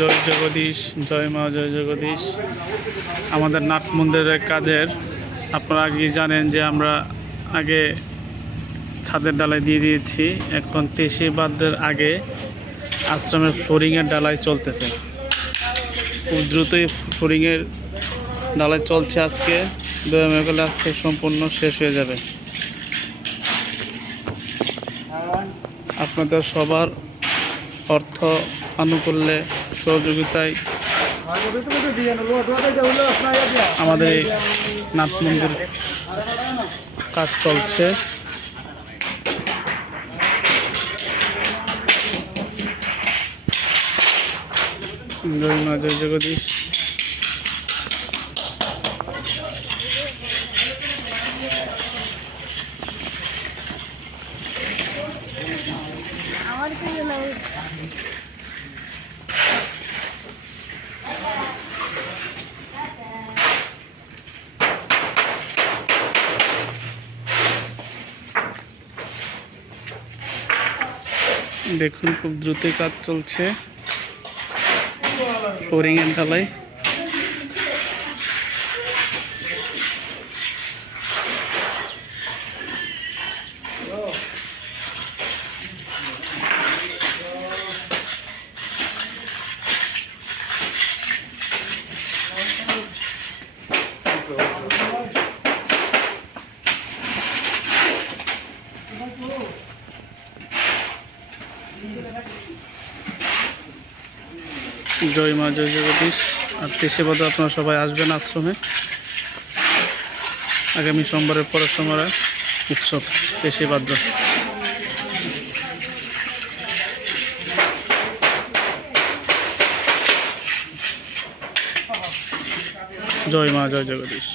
জয় জগদীশ, জয় মা, জয় জগদীশ। আমাদের নাট মন্দিরের কাজের, আপনারা আগে জানেন যে আমরা আগে ছাদের ডালাই দিয়ে দিয়েছি। এখন তেসি বাদের আগে আশ্রমের ফ্লোরিংয়ের ডালাই চলতেছে। খুব দ্রুতই ফ্লোরিংয়ের ডালাই চলছে আজকে। করলে আজকে সম্পূর্ণ শেষ হয়ে যাবে। আপনাদের সবার অর্থ আনুকূল্যে সহযোগিতায় আমাদের এই নাথ মন্দির কাজ চলছে। জগদীশ। আমার দেখুন খুব দ্রুতই কাজ চলছে। ফ্লোরিং এর ঢালাই। জয় মা, জয় জগদীশ। আর তেসে আপনারা সবাই আসবেন আশ্রমে। আগামী সোমবারের পরের সময় উৎসব তেসে ভাদ্র জয় মা, জয় জগদীশ।